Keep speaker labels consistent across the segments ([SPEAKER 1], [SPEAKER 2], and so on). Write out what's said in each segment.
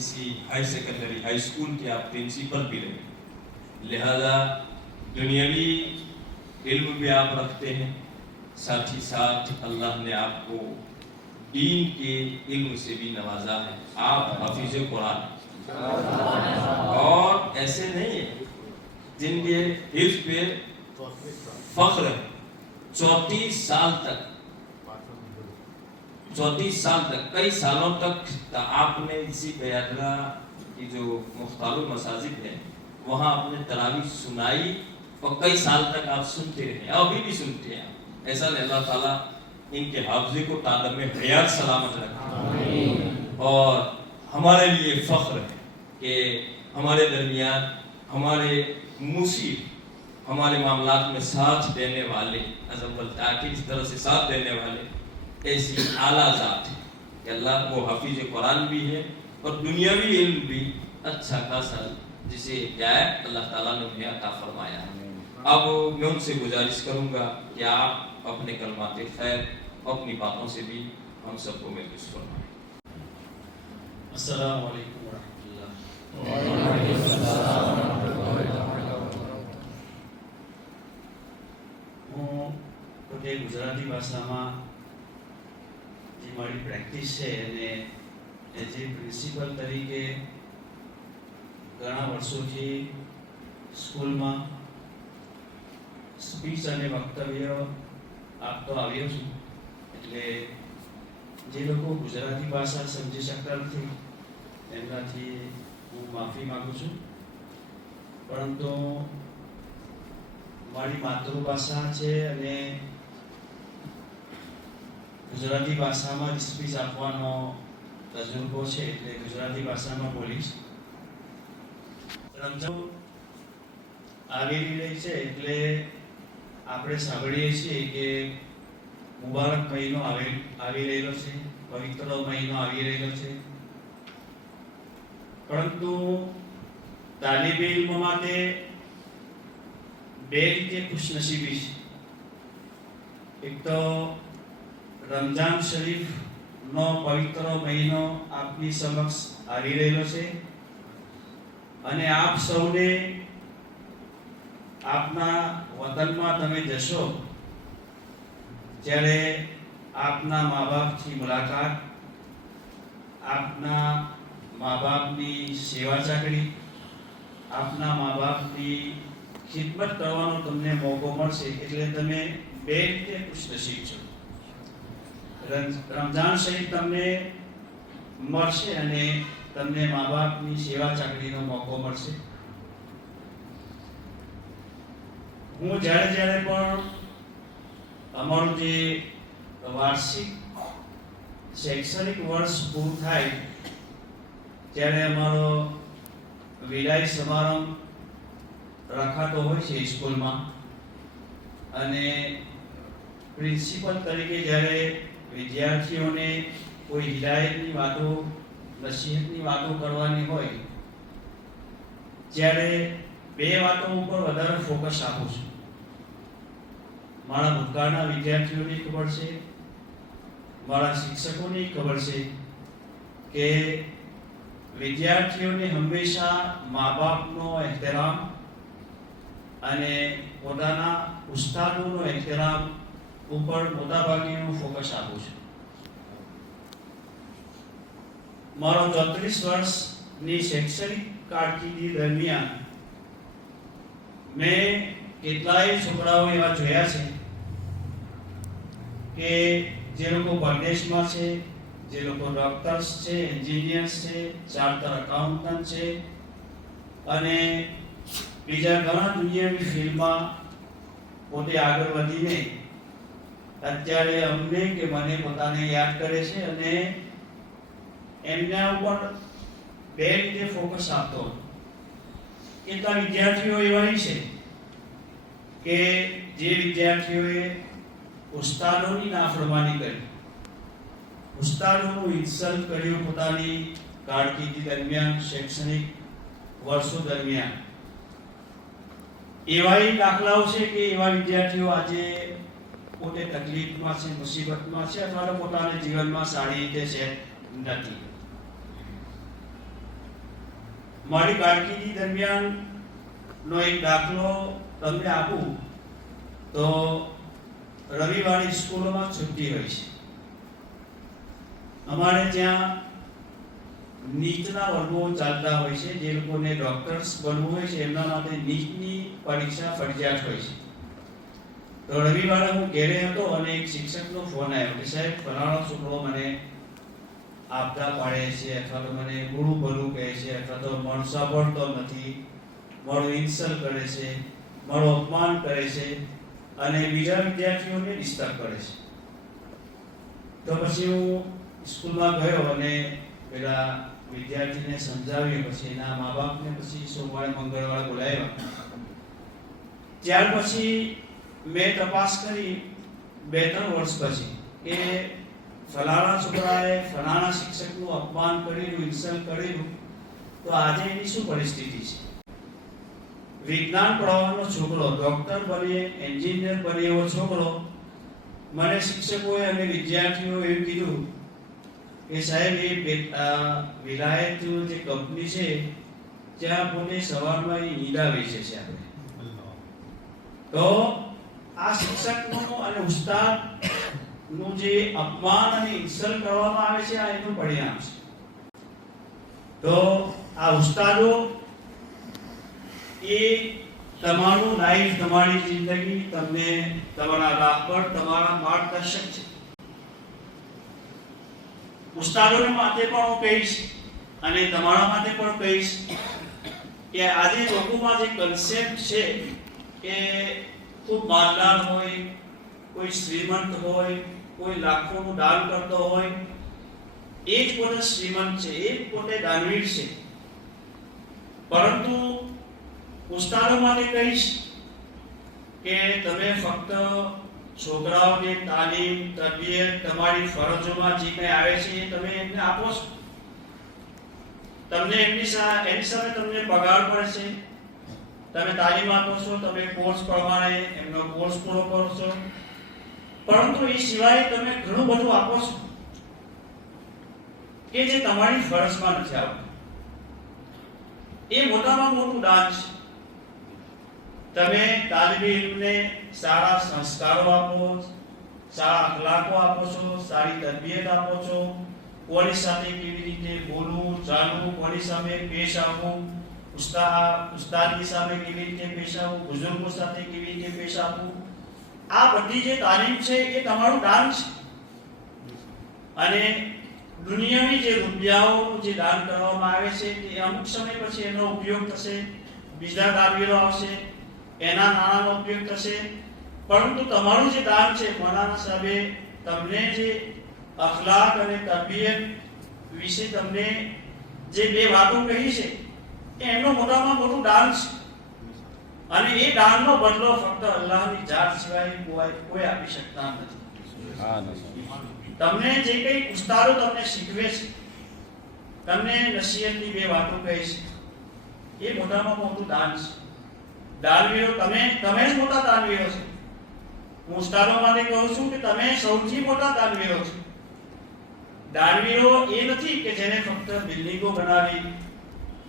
[SPEAKER 1] اسی ہائی سیکنڈری ہائی اسکول کے آپ پرنسپل بھی رہے لہذا دنیاوی علم بھی آپ رکھتے ہیں۔ ساتھ ہی ساتھ اللہ نے آپ کو دین کے علم سے بھی نوازا ہے۔ آپ حفیظ قرآن۔ اور ایسے نہیں ہیں جن کے حفظ پہ فخر ہے۔ چوتیس سال تک چونتیس سال تک کئی سالوں تک آپ نے اسی بیادرہ کی جو مختار مساجد ہے وہاں آپ نے تراویح سنائی اور کئی سال تک آپ سنتے رہے اور ابھی بھی سنتے ہیں ایسا اللہ تعالیٰ ان کے حافظے کو تعدم حیات سلامت رکھا اور ہمارے لیے فخر ہے کہ ہمارے درمیان ہمارے موسی ہمارے معاملات میں ساتھ دینے والے ازبل تاکہ اس طرح سے ساتھ دینے والے ایسی اعلیٰ ذات ہے۔ کہ اللہ وہ حفیظ قرآن بھی ہے اور دنیاوی علم بھی اچھا خاصا جسے کیا اللہ تعالیٰ نے انہیں عطا فرمایا ہے۔ اب میں ان سے گزارش کروں گا کہ آپ اپنے کلمات خیر، اپنی باتوں سے بھی
[SPEAKER 2] ہم سب کو محسوس فرمائیں۔ السلام علیکم ورحمۃ اللہ۔ ہوں گجراتی بھاشاમાં મારી પ્રેક્ટિસ છે અને એઝ એ પ્રિન્સિપલ તરીકે ઘણા વર્ષોથી સ્કૂલમાં સ્પીચ અને વક્તવ્ય આપતો આવ્યો છું. એટલે જે લોકો ગુજરાતી ભાષા સમજી શકતા નથી, એમનાથી હું માફી માંગુ છું. પરંતુ મારી માતૃભાષા છે અને ગુજરાતી ભાષામાં સ્પીચ આપવાનો તજુર્બો છે એટલે ગુજરાતી ભાષામાં બોલીશ. રમઝાન આવી રહી છે એટલે આપણે સાંભળીએ છીએ કે મુબારક મહિનો આવી આવી રહેલો છે, પવિત્ર મહિનો આવી રહેલો છે. પરંતુ તાલીબ ઇલ્મ માટે બે રીતે ખુશનસીબી છે. એક તો રમજાન શરીફ નો પવિત્ર મહિનો આપની સમક્ષ આવી રહેલો છે અને આપ સૌને આપના વતનમાં તમે જશો જ્યારે આપના મા બાપથી મુલાકાત, આપના મા બાપની સેવા ચાકરી આપના મા બાપની ખિદમત કરવાનો તમને મોકો મળશે એટલે તમે બે રીતે ખુશનસીબ છો. રમ- રમજાન શરીફ તમને મળશે અને તમને મા બાપની સેવા ચાકરીનો મોકો મળશે. હું જ્યારે જ્યારે પણ અમારું જે વાર્ષિક શૈક્ષણિક વર્ષ પૂરું થાય, ત્યારે અમારો વિદાય સમારંભ રખાતો હોય છે સ્કૂલમાં. અને પ્રિન્સિપલ તરીકે જ્યારે વિદ્યાર્થીઓને કોઈ હિદાયતની વાતો, નસીહતની વાતો કરવાની હોય ત્યારે બે વાતો ઉપર વધારે ફોકસ આપું છું. મારા ભૂતકાળના વિદ્યાર્થીઓને ખબર છે, મારા શિક્ષકોને ખબર છે કે વિદ્યાર્થીઓને હંમેશા મા બાપનો એહતરામ અને પોતાના ઉસ્તાદોનો એહતરામ ઉપર મોટાભાગે હું ફોકસ આપું છું. મારો ચોત્રીસ વર્ષની શૈક્ષણિક કારકિર્દી દરમિયાન મેં કેટલાય છોકરાઓ એવા જોયા છે કે જે લોકો પરદેશમાં છે, જે લોકો ડોક્ટર્સ છે એન્જિનિયર્સ છે, ચાર્ટર અકાઉન્ટન્ટ છે અને બીજા ઘણા દુનિયાની ફિલ્ડમાં પોતે આગળ વધીને અત્યારે અમને કે મને પોતાને યાદ કરે છે અને એમના ઉપર બે રીતે ફોકસ આપતો હતો. કેટલા વિદ્યાર્થીઓ એવા છે કે જે વિદ્યાર્થીઓએ ઉસ્તાદોની નાફરમાની કરી, ઉસ્તાદોનું ઇન્સલ્ટ કર્યું પોતાની કારકિર્દી દરમિયાન, શૈક્ષણિક વર્ષો દરમિયાન એવાય દાખલાઓ છે કે એવા વિદ્યાર્થીઓ આજે પોતે તકલીફમાં છે, મુસીબતમાં છે, અથવા તો પોતાના જીવનમાં સારી રીતે છે, નથી. મારી કારકિર્દી દરમિયાન નો એક દાખલો તમને આપું, તો રવિવારે સ્કૂલોમાં છુટ્ટી હોય છે. અમારે ત્યાં નીટના વર્ગો ચાલતા હોય છે, જે લોકોને ડોક્ટર્સ બનવું હોય છે, એમના માટે નીટની પરીક્ષા ફરજિયાત હોય છે. તો રવિવારે હું ઘેરે હતો અને એક શિક્ષકનો ફોન આવ્યો કે સાહેબ, ફલાણો છોકરો મને આપતા પાડે છે અથવા તો મને ગુરુ ભલું કહે છે અથવા તો મણ સાંભળતો નથી મારું ઇન્સલ્ટ કરે છે મારું અપમાન કરે છે અને બીજા વિદ્યાર્થીઓને ડિસ્ટર્બ કરે છે. તો પછી હું સ્કૂલમાં ગયો અને પેલા વિદ્યાર્થીને સમજાવ્યું, પછી એના મા બાપને પછી સોમવારે મંગળવારે બોલાવ્યા. ત્યાર પછી મેં તપાસ કરી બે ત્રણ વર્ષ પછી. કે ફલાણા છોકરાએ ફલાણા શિક્ષકનું અપમાન કરેલું ઇન્સલ્ટ કરેલું તો આજે એની શું પરિસ્થિતિ છે? વિજ્ઞાન પ્રવાહનો છોકરો, ડોક્ટર બને એન્જિનિયર બને એવો છોકરો, મને શિક્ષકોએ અને વિદ્યાર્થીઓ એવું કીધું કે સાહેબ, એ વિલાયત જે કંપની છે, ત્યાં પોતે સવારમાં એ ઈંડા વેચે છે આપણે. તો આ શિક્ષકનું અને ઉસ્તાદનું જે અપમાન અને ઇન્સલ્ટ કરવામાં આવે છે, આ એનું પરિણામ છે. તો આ ઉસ્તાદો એ તમારું લાઈફ તમારી જિંદગી, તમને તમારા રાહબર તમારા માર્ગદર્શક છે. ઉસ્તાદોને માટે પણ હું કહીશ અને તમારા માટે પણ કહીશ કે આજે લોકોમાં જે કન્સેપ્ટ છે કે ખૂબ માલદાર હોય, કોઈ શ્રીમંત હોય, કોઈ લાખોનું દાન કરતો હોય, એ જ પોતે શ્રીમંત છે, એ પોતે દાનવીર છે. પરંતુ ઉસ્તાદો માટે કહીશ કે તમે ફક્ત છોકરાઓને તાલીમ, તબિયત, તમારી ફરજોમાં જે કંઈ આવે છે એ તમે એમને આપો છો. તમને એમની એની સામે તમને પગાર પડે છે. તમે તાલીમ આપો છો, તમે કોર્સ પ્રમાણે એમનો કોર્સ પૂરો કરો છો. પરંતુ એ સિવાય તમે ઘણું બધું આપો છો કે જે તમારી ફરજમાં નથી આવતું. એ મોટામાં મોટું દાન છે. તમે તાલીમી ઇલ્મને સારા સંસ્કારો આપો સારા અખલાકો આપો છો, સારી તરબિયત આપો છો. કોની સાથે કેવી રીતે બોલવું, ચાલવું, કોની સામે પેશ આવવું ઉસ્તા ઉસ્તાદની સામે કેવી રીતે પેશ આવવું બુઝુર્ગો સાથે કેવી રીતે પેશ આવવું આ બધી જે તાલીમ છે એ તમારું દાન છે. અને દુનિયાની જે રૂપિયાઓ જે દાન કરવામાં આવે છે તે અમુક સમય પછી એનો ઉપયોગ થશે, બીજા દાનવીરો આવશે, એના નાણાંનો ઉપયોગ થશે. પરંતુ તમારું જે દાન છે, મૌલાના સાહેબે તમને જે અખલાક અને તબિયત વિશે તમને જે બે વાતો કહી છે એ એમનું મોટામાં મોટું દાન છે. અને એ દાનનો બદલો ફક્ત અલ્લાહની જાત સિવાય કોઈ કોઈ આપી શકતા નથી. તમને જે કંઈ ઉસ્તારો તમને શીખવે છે, તમને નસીહતની બે વાતો કહે છે, એ મોટામાં મોટું દાન છે. દાનવીરો તમે તમે જ મોટા દાનવીરો છો. હું ઉસ્તારો માટે કહું છું કે તમે સૌથી મોટા દાનવીરો છો. દાનવીરો એ નથી કે જેને ફક્ત બિલ્ડિંગો બનાવી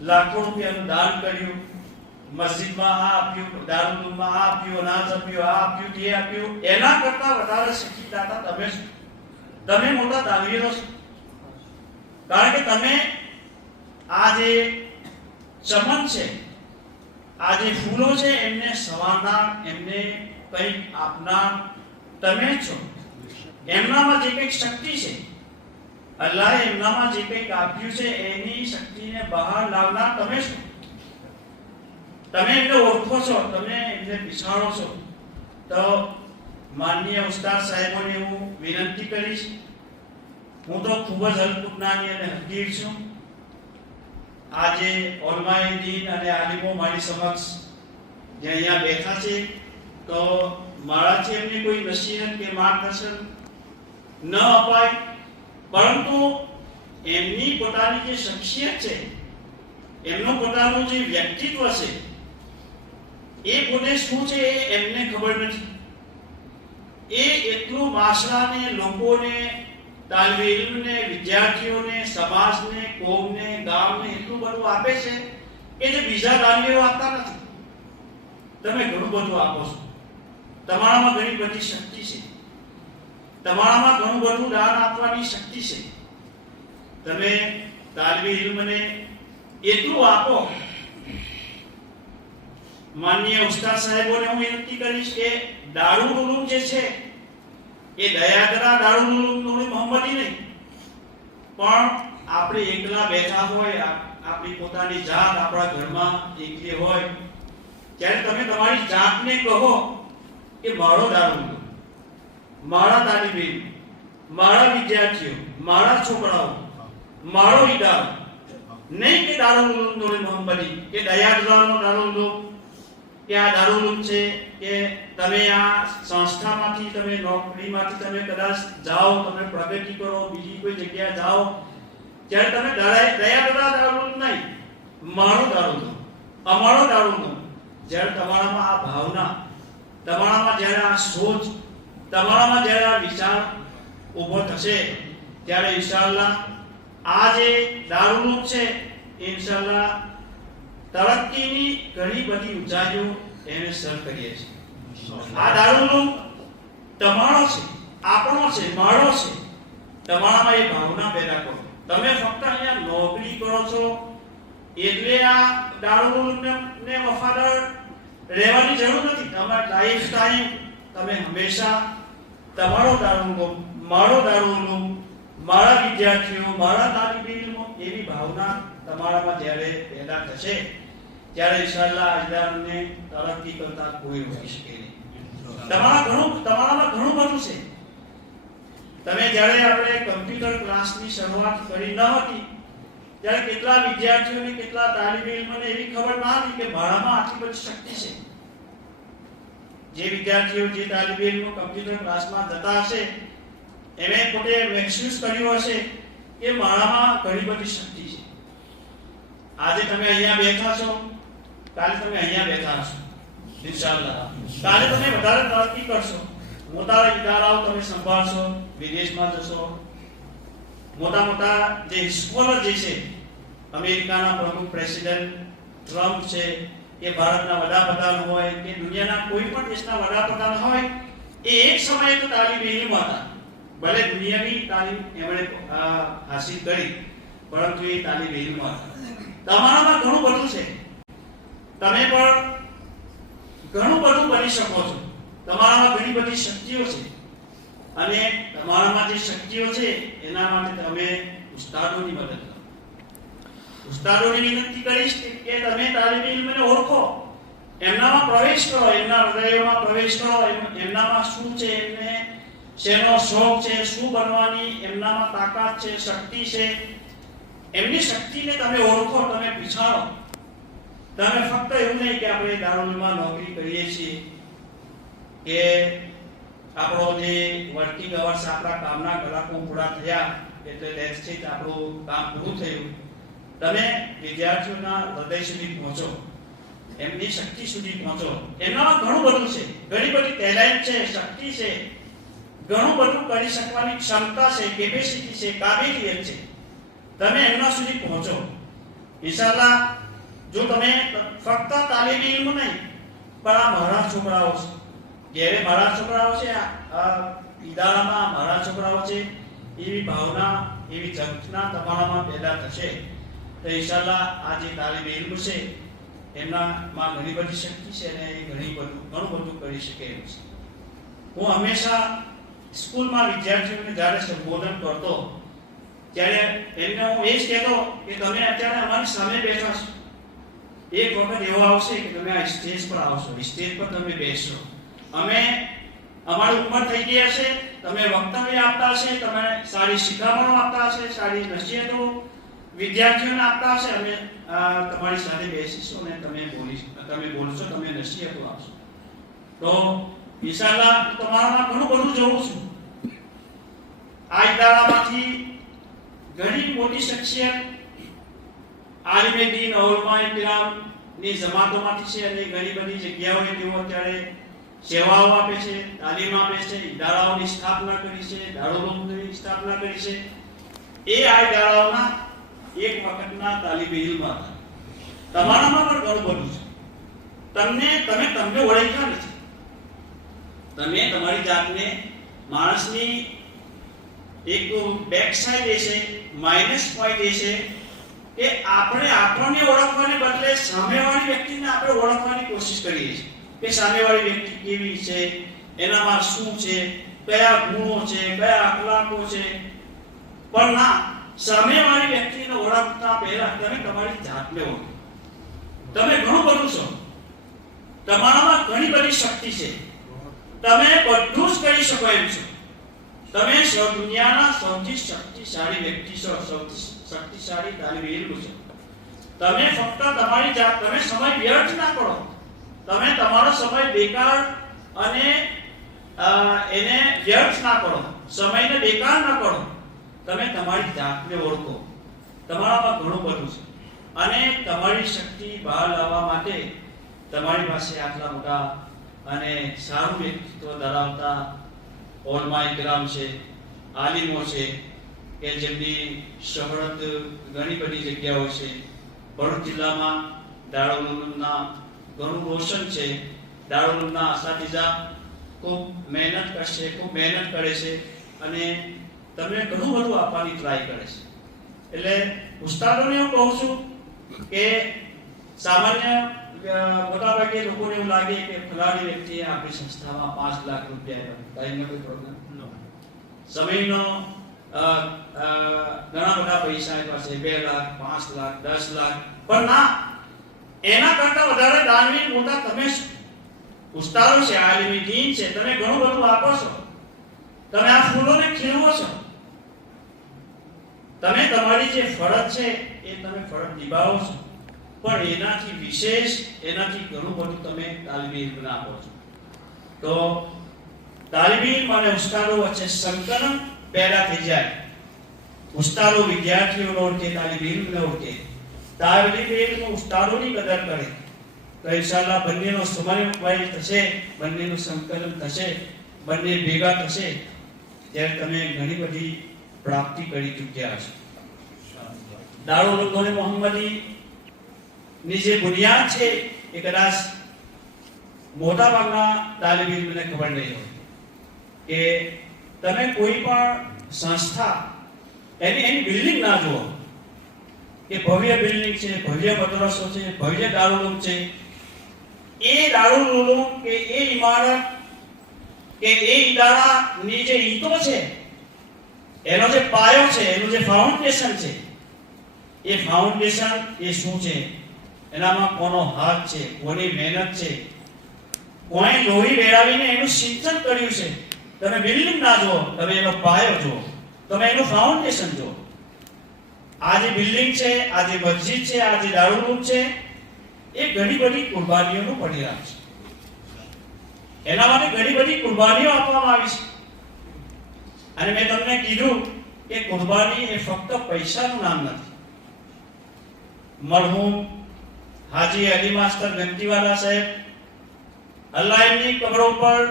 [SPEAKER 2] લાખો રૂપિયાનું દાન કર્યું, મસ્જિદમાં આ આપ્યું દારૂમાં આ આપ્યું, અનાજ આપ્યું, આ આપ્યું, તે આપ્યું, એના કરતા વધારે શિક્ષિત હતા તમે તમે મોટા દાનવીરો છો. કારણ કે તમે આ જે ચમન છે, આ જે ફૂલો છે, એમને સવારનાર, એમને કંઈક આપનાર તમે છો. એમનામાં જે કંઈક શક્તિ છે અલ્લાહે એમનામાં જે કંઈક આપ્યું છે, એની શક્તિને બહાર લાવનાર તમે છો? તમે એમને ઓળખો છો, તમે એમને પીછાણો છો. તો માનનીય ઉસ્તાદ સાહેબોને હું વિનંતી કરીશ, હું તો ખૂબ જ હલકુટનાની અને હકીર છું. આજે ઓલમાએ દીન અને આલિમો મારી સમક્ષ જે અહીંયા બેઠા છે, તો મારાથી એમને કોઈ નસીહત કે માર્ગદર્શન ન અપાય. પરંતુ એમની પોતાની જે શખ્સિયત છે, એમનો પોતાનું જે વ્યક્તિત્વ છે, એ પોતે શું છે એ એમને ખબર નથી. એ એટલું માસરાને લોકોને તાલમેલને વિદ્યાર્થીઓને, સમાજને, કોમને, ગામને એટલું બધું આપે છે કે જે બીજા દાનવીરો આપતા નથી. તમે ઘણું બધું આપો છો. તમારામાં ઘણી બધી શક્તિ છે. તમારામાં ઘણું બધું દાન આપવાની શક્તિ છે. તમે તાલબી ઇલ્મને એટલું આપો. માનનીય ઉસ્તાદ સાહેબોને હું વિનંતી કરીશ કે દારૂ ઉલુમ જે છે, એ દયાદરા દારૂ ઉલુમ નૂરી મોહમ્મદી નહીં. પણ આપણે એકલા બેઠા હોય આપણી પોતાની જાત આપણા ઘરમાં એકલી હોય, ત્યારે તમે તમારી જાતને કહો કે મારો દારૂ મારા તાલીબીન મારા વિદ્યાર્થીઓ, મારા છોકરાઓ, મારો ઈદારો નહીં કે દારૂ ઉલુમ નૂરી મોહમ્મદી, કે દયાદરાનો દારૂ કે આ દારૂનું છે, કે તમે આ સંસ્થામાંથી, તમે નોકરીમાંથી તમે કદાચ જાઓ, તમે પ્રગતિ કરો, બીજી કોઈ જગ્યાએ જાઓ, ત્યારે તમે દયા દયા બધા નહીં. મારો દારૂલુમ અમારો દારૂલુમ જ્યારે તમારામાં આ ભાવના, તમારામાં જ્યારે આ સોચ તમારામાં જ્યારે આ વિચાર ઊભો થશે, ત્યારે ઇન્શાલ્લાહ આ જે દારૂનું છે, એ ઇન્શાઅલ્લાહ તરક્કીની ઘણી બધી ઊંચાઈઓ એને સર કરીએ છીએ. આ દારૂનું તમારો છે, આપણો છે, મારો છે, તમારામાં એ ભાવના પેદા કરો. તમે ફક્ત અહીંયા નોકરી કરો છો, એટલે આ દારૂનું વફાદાર રહેવાની જરૂર નથી. તમારા લાઈફ સ્ટાઈલ તમે હંમેશા તમારો દારૂનો, મારો દારૂનો, મારા વિદ્યાર્થીઓ, મારા તાલીબીનો એવી ભાવના તમારામાં જ્યારે પેદા થશે, ત્યારે ઇન્શાઅલ્લાહ અજદારને તરક્કી કરતા કોઈ રોકી શકે નહીં. તમારા ઘણું, તમારામાં ઘણું બધું છે. તમે જ્યારે આપણે કમ્પ્યુટર ક્લાસની શરૂઆત કરી ન હતી, ત્યારે કેટલા વિદ્યાર્થીઓને, કેટલા તાલીબી ઇલમને એવી ખબર ના હતી કે મારામાં આટલી બધી શક્તિ છે. જે વિદ્યાર્થીઓ જે તાલીબી ઇલ્મો કમ્પ્યુટર ક્લાસમાં જતા હશે, એમણે પોતે મહેસૂસ કર્યું હશે કે મારામાં ઘણી બધી શક્તિ છે. આજે તમે અહીંયા બેઠા છો, કાલે તમે અહીંયા બેઠા હશો, ઇન્શાઅલ્લાહ. કાલે તમે વધારે તરક્કી કરશો મોટા ઇદારાઓ તમે સંભાળશો, વિદેશમાં જશો. મોટા મોટા જે સ્કોલર જે છે, અમેરિકાના પ્રમુખ પ્રેસિડેન્ટ ટ્રમ્પ છે કે ભારતના વડાપ્રધાન હોય કે દુનિયાના કોઈ પણ દેશના વડાપ્રધાન હોય, એ એક સમયે તો તાલીમ ઇલ્મ હતા. ભલે દુનિયાની તાલીમ એમણે હાસિલ કરી, પરંતુ એ તાલીમ ઇલ્મ હતા. તમારામાં ઘણું બધું છે. તમે પણ ઘણું બધું બની શકો છો. તમારામાં ઘણી બધી શક્તિઓ છે. અને તમારામાં જે શક્તિઓ છે, એના માટે તમે ઉસ્તાદોની મદદ લો ઉસ્તાદોને વિનંતી કરીશ કે તમે તાલીમ ઇલ્મને ઓળખો. એમનામાં પ્રવેશ કરો, એમના હૃદયોમાં પ્રવેશ કરો એમનામાં શું છે, એમને શેનો શોખ છે, શું બનવાની, એમનામાં તાકાત છે, શક્તિ છે. એમની શક્તિને તમે ઓળખો, તમે પીછાડો. તમે ફક્ત એવું નહીં કે આપણે દારૂમાં નોકરી કરીએ છીએ, કે આપણો જે વર્કિંગ અવર્સ આપણા કામના કલાકો પૂરા થયા, એટલે છે આપણું કામ પૂરું થયું. તમે વિદ્યાર્થીઓના હૃદય સુધી પહોંચો. એમની શક્તિ સુધી પહોંચો. એમનામાં ઘણું બધું છે. ઘણી બધી ટેલેન્ટ છે, શક્તિ છે. ઘણું બધું કરી શકવાની ક્ષમતા છે કેપેસિટી છે, કાબેલિયત છે. તમે એમના સુધી પહોંચો. ઇન્શાઅલ્લાહ, જો તમે ફક્ત તાલીમી ઇલ્મ નહીં, પણ આ મારા છોકરાઓ છે. ઘેરે મારા છોકરાઓ છે ઈદારામાં મારા છોકરાઓ છે, એવી ભાવના, એવી ઝંખના તમારામાં પેદા થશે. તો ઇન્શાઅલ્લાહ આ જે તાલીમ ઇલ્મ છે એમનામાં ઘણી બધી શક્તિ છે અને એ ઘણી બધું, ઘણું બધું કરી શકે એમ છે. હું હંમેશા સ્કૂલમાં વિદ્યાર્થીઓને જ્યારે સંબોધન કરતો, ત્યારે એમને હું એ જ કહેતો કે તમે અત્યારે અમારી સામે બેઠા છો. એક વખત એવો આવશે કે તમે આ સ્ટેજ પર આવશો સ્ટેજ પર તમે બેસશો. અમે, અમારી ઉંમર થઈ ગઈ હશે, તમે વક્તવ્ય આપતા હશે, તમે સારી શિખામણો આપતા હશે, સારી નસીહતો વિદ્યાર્થીઓને આપતા હશે, અમે તમારી સાથે બેસીશું અને તમે બોલી તમે બોલશો, તમે નસીહતો આપશો તો ઇન્શાઅલ્લાહ તમારામાં ઘણું બધું જોઉં છું. આ ઇદારામાંથી ઘણી મોટી શખ્સિયત આલિમે દીન ઓલમા ઇકરામની જમાતોમાંથી છે અને ઘણી બધી જગ્યાઓએ તેઓ અત્યારે સેવાઓ આપે છે, તાલીમ આપે છે ઇદારાઓની સ્થાપના કરી છે દારૂલોની સ્થાપના કરી છે. એ આ ઇદારાઓના એક વખતના તાલીબે ઇલ્મ હતા. તમારામાં પણ ઘણું બધું છે. તમને, તમે, તમને ઓળખ્યા નથી તમે તમારી જાતને માણસની એક બેક સાઈડ એ છે માઇનસ પોઈન્ટ એ છે કે આપણે આપણને ઓળખવાને બદલે સામેવાળી વ્યક્તિને આપણે ઓળખવાની કોશિશ કરીએ છીએ. કે સામેવાળી વ્યક્તિ કેવી છે, એનામાં શું છે, કયા ગુણો છે, કયા અખલાકો છે. પણ ના સામેવાળી વ્યક્તિને ઓળખતા પહેલા તમે તમારી જાતને ઓળખો. તમે ઘણું બધું છો. તમારામાં ઘણી બધી શક્તિ છે. તમે બધું જ કરી શકો એમ છો. તમે દુનિયાના સૌથી શક્તિશાળી વ્યક્તિ છો, સૌથી શક્તિશાળી તાલીમ છો. તમે ફક્ત તમારી જાત, તમે સમય વ્યર્થ ના કરો. તમે તમારો સમય બેકાર અને એને વ્યર્થ ના કરો. સમયને બેકાર ના કરો. તમે તમારી જાતને ઓળખો. તમારામાં ઘણું બધું છે. અને તમારી શક્તિ બહાર લાવવા માટે તમારી પાસે આટલા મોટા અને સારું વ્યક્તિત્વ ધરાવતા ઓલમાઈ ગ્રામ છે, આલિમો છે, કે જેમની શહરત ઘણી બધી જગ્યાઓ છે. ભરૂચ જિલ્લામાં દારૂલ ઉલૂમના ઘણું રોશન છે. દારૂલ ઉલૂમના અસાતીજા ખૂબ મહેનત કરશે, ખૂબ મહેનત કરે છે અને તમને ઘણું બધું આપવાની ટ્રાય કરે છે એટલે ઉસ્તાદોને હું કહું છું કે સામાન્ય મોટાભાગે લોકોને એવું લાગે કે ફલાણી વ્યક્તિએ આપણી સંસ્થામાં પાંચ લાખ રૂપિયા આપ્યા. એનો કોઈ પ્રોબ્લેમ સમયનો અ, અ, ઘણા બધા પૈસા આપ્યા છે. બે લાખ પાંચ લાખ દસ લાખ. પણ ના એના કરતા વધારે દાનવીર મોટા તમે ઉસ્તાદો છે આલિમી દીન છે. તમે ઘણું બધું આપો છો. તમે આ ફૂલોને ખીલવો છો. તમે તમારી જે ફરજ છે, એ તમે ફરજ નિભાવો છો. પણ એનાથી વિશેષ, એનાથી ઘણું બધું તમે તાલીમી ના આપો છો. તો તાલીમી અને ઉસ્તાદો વચ્ચે સંકલન પેદા થઈ જાય. ઉસ્તાદો વિદ્યાર્થીઓનો ઓળખે તાલીમી ઇલ્મને ઓળખે. તાલીમી ઇલ્મ ઉસ્તાદોની કદર કરે. તો ઇન્શાલ્લાહ બંનેનો સમન્વય થશે, બંનેનું સંકલન થશે, બંને ભેગા થશે, ત્યારે તમે ઘણી બધી પ્રાપ્તિ કરી ચૂક્યા હશો. દારૂલ ઉલૂમ મોહમ્મદી ની જે બુનિયાદ છે, એ કદાચ મોટા ભાગના ઇલ્મને ખબર નહીં હોય. કે તમે કોઈ પણ સંસ્થા, એની એની બિલ્ડિંગ ના જુઓ, કે ભવ્ય બિલ્ડિંગ છે, ભવ્ય મદ્રાસો છે, ભવ્ય દારૂલ છે, એ દારૂલ ઉલૂમ કે એ ઇમારત કે એ ઇદારાની જે ઈંટો છે, એનો જે પાયો છે, એનું જે ફાઉન્ડેશન છે એ ફાઉન્ડેશન એ શું છે? એનામાં કોનો હાથ છે? કોની મહેનત છે? કોઈ લોહી વેરાવીને એનું સિંચન કર્યું છે? તમે બિલ્ડિંગ ના જુઓ, તમે એનો પાયો જુઓ, તમે એનું ફાઉન્ડેશન જુઓ. આ જે બિલ્ડિંગ છે, આ જે મસ્જિદ છે, આ જે દારૂરૂમ છે, એ ઘણી બધી કુરબાનીઓનું પરિણામ છે. એના માટે ઘણી બધી કુરબાનીઓ આપવામાં આવી છે. અને મેં તમને કીધું કે કુરબાની એ ફક્ત પૈસાનું નામ નથી. મરહુમ હાજી અલી માસ્ટર ગંતીવાલા સાહેબ એમની કબરો પર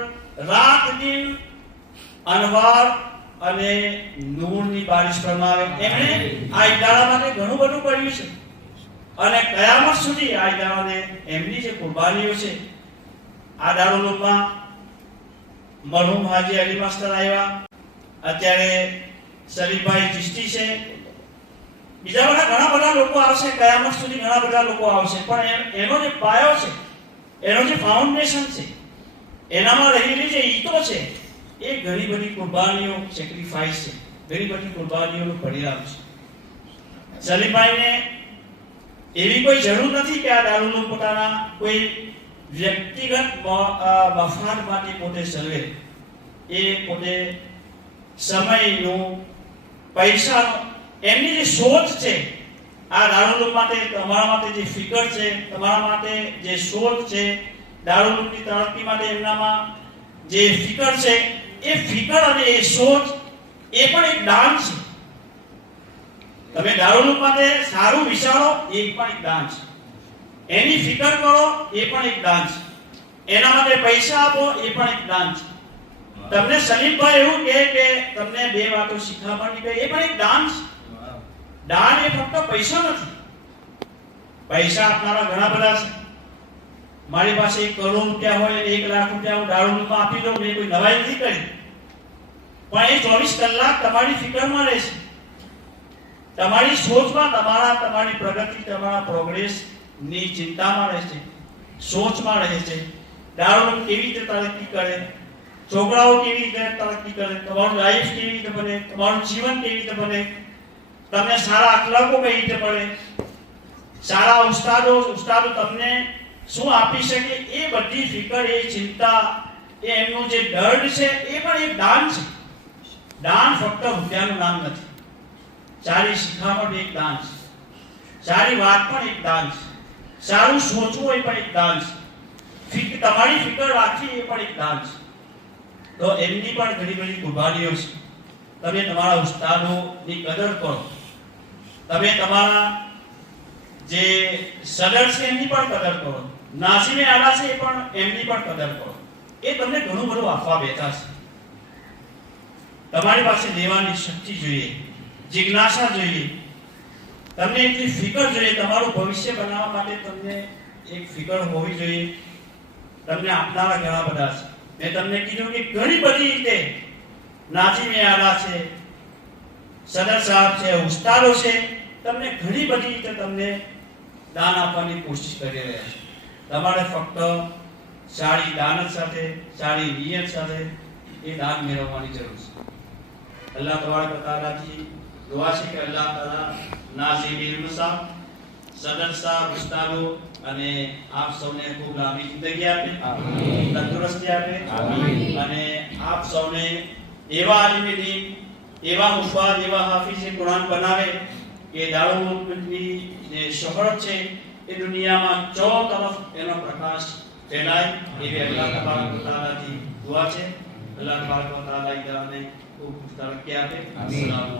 [SPEAKER 2] રાત દિન અનવાર અને નૂરની બારિશ ફરમાવે. એમણે આ ઇદારા માટે ઘણું બધું કર્યું છે. અને કયામત સુધી આ ઇદારાને એમની જે કુરબાનીઓ છે, આ દારૂલોકમાં મરહૂમ હાજી અલી માસ્ટર આવ્યા. અત્યારે સલીમભાઈ ચિશ્તી છે બીજા બધા ઘણા બધા લોકો આવશે, કયામત સુધી ઘણા બધા લોકો આવશે. પણ એનો જે પાયો છે, એનો જે ફાઉન્ડેશન છે, એનામાં રહેલી જે ઈંટો છે, એ ઘણી બધી કુરબાનીઓ સેક્રિફાઈસ છે. ઘણી બધી કુરબાનીઓનું પરિણામ છે. સલીમભાઈને એવી કોઈ જરૂર નથી કે આ દારૂનો પોતાના કોઈ વ્યક્તિગત મફાદ માટે પોતે ચલવે એ પોતે સમયનું, પૈસાનું એમની જે સોચ છે, આ દારૂલ માટે, તમારા માટે જે ફિકર છે, તમારા માટે જે શોધ છે દારૂલની તરક્કી માટે એમનામાં જે ફિકર છે, એ ફિકર અને એ સોચ એ પણ એક દાન છે. તમે દારૂલ માટે સારું વિચારો, એ પણ એક દાન છે. એની ફિકર કરો, એ પણ એક દાન છે. એના માટે પૈસા આપો, એ પણ એક દાન છે. તમને સલીમભાઈ એવું કહે કે તમને બે વાતો શીખામણ ગઈ એ પણ એક દાન છે. દાન એ ફક્ત પૈસા નથી. પૈસા આપનારા ઘણા બધા છે. મારી પાસે એક કરોડ રૂપિયા હોય, એક લાખ રૂપિયા હું દારૂમાં આપી દઉં, મેં કોઈ નવાઈ નથી કરી. પણ એ ચોવીસ કલાક તમારી ફિકરમાં રહેશે તમારી સોચમાં તમારા, તમારી પ્રગતિ, તમારા પ્રોગ્રેસની ચિંતામાં રહેશે સોચમાં રહે છે. દારૂ કેવી રીતે તરક્કી કરે? છોકરાઓ કેવી રીતે તરક્કી કરે? તમારું લાઈફ કેવી રીતે બને? તમારું જીવન કેવી રીતે બને? તમને સારા અખલાકો કઈ રીતે પડે સારા ઉસ્તાદો ઉસ્તાદો તમને શું આપી શકે? એ બધી ફિકર, એ ચિંતા, એ એમનું જે દર્દ છે, એ પણ એક દાન છે. દાન ફક્ત રૂપિયાનું નામ નથી. સારી શિખામણ એક દાન છે. સારી વાત પણ એક દાન છે. સારું સોચવું એ પણ એક દાન છે. ફિક, તમારી ફિકર રાખવી એ પણ એક દાન છે. તો એમની પણ ઘણી બધી કુરબાનીઓ છે. તમે તમારા ઉસ્તાદોની કદર કરો. તમે તમારા જે સદર છે એમની પણ કદર કરો. નાસીને આલા છે પણ એમની પણ કદર કરો. એ તમને ઘણું બધું આપવા બેઠા છે. તમારી પાસે લેવાની શક્તિ જોઈએ, જિજ્ઞાસા જોઈએ. તમને એટલી ફિકર જોઈએ, તમારું ભવિષ્ય બનાવવા માટે તમને એક ફિકર હોવી જોઈએ. તમને આપનારા ઘણા બધા છે. મેં તમને કીધું કે ઘણી બધી રીતે નાજીમે આલા છે, સદર સાહેબ છે, ઉસ્તાદો છે તમને ઘણી બધી રીતે તમને દાન આપવાની કોશિશ કરી રહ્યા છે તમારે ફક્ત સારી દાનત સાથે સારી નિયત સાથે એ દાન મેળવવાની જરૂર છે અલ્લાહ તબારક તઆલાથી દુઆ છે કે અલ્લાહ તાલા નાઝીમ ઇલ્મ સાહેબ સદર સાહેબ ઉસ્તાદો અને આપ સૌને ખૂબ લાંબી જિંદગી આપે. તંદુરસ્તી આપે
[SPEAKER 1] આમીન.
[SPEAKER 2] અને આપ સૌને એવા આલિમે દીન એવા મુફાદ એવા હાફિઝે કુરાન બનાવે કે પૃથ્વી જે શહર છે એ દુનિયામાં ચો તરફ એનો પ્રકાશ ફેલાય. એવી અલ્લાહ તબારક વ દુઆ છે. અલ્લાહ તબારક વ તઆલા ઈદાને ખૂબ તરક્કી આપે અસલામ